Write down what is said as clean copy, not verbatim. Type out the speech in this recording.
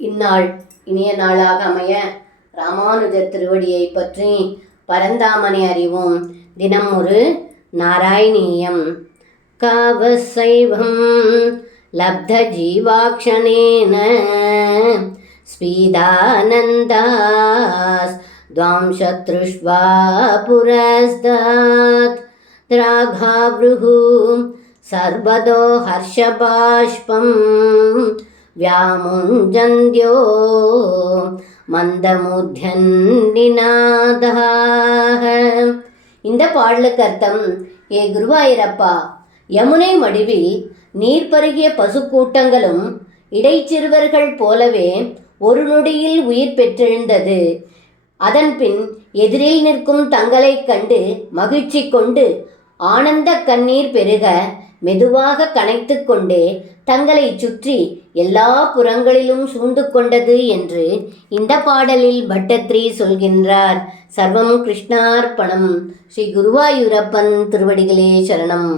இந்நாள் இனிய நாளாக அமைய ராமானுஜர் திருவடியை பற்றி பரந்தாமனை அறிவோம். தினம் ஒரு நாராயணீயம். காவசைவம் லப்த ஜீவாக்ஷணேன ஸ்பீதானந்தாஸ் துவாம் சத்ருஷ்வா புரஸ்தாத் திராகாவ்ருஹு சர்வதோ ஹர்ஷபாஷ்பம் व्यामुञ्जन्त्यो மந்தமுத்யன்னிநாதः. இந்த பாடலுக்கு அர்த்தம்: ஏ குருவாயூரப்பா, யமுனை மடுவில் நீர் பருகிய பசுக்கூட்டங்களும் இடைச்சிறுவர்கள் போலவே ஒரு நொடியில் உயிர் பெற்றெழுந்தது. அதன்பின் எதிரில் நிற்கும் தங்களைக் கண்டு மகிழ்ச்சி கொண்டு ஆனந்த கண்ணீர் பெருக மெதுவாக கனைத்து கொண்டே தங்களை சுற்றி எல்லா புறங்களிலும் சூழ்ந்து கொண்டது என்று இந்த பாடலில் பட்டத்ரி சொல்கின்றார். சர்வம் கிருஷ்ணார்ப்பணம். ஸ்ரீ குருவாயூரப்பன் திருவடிகளே சரணம்.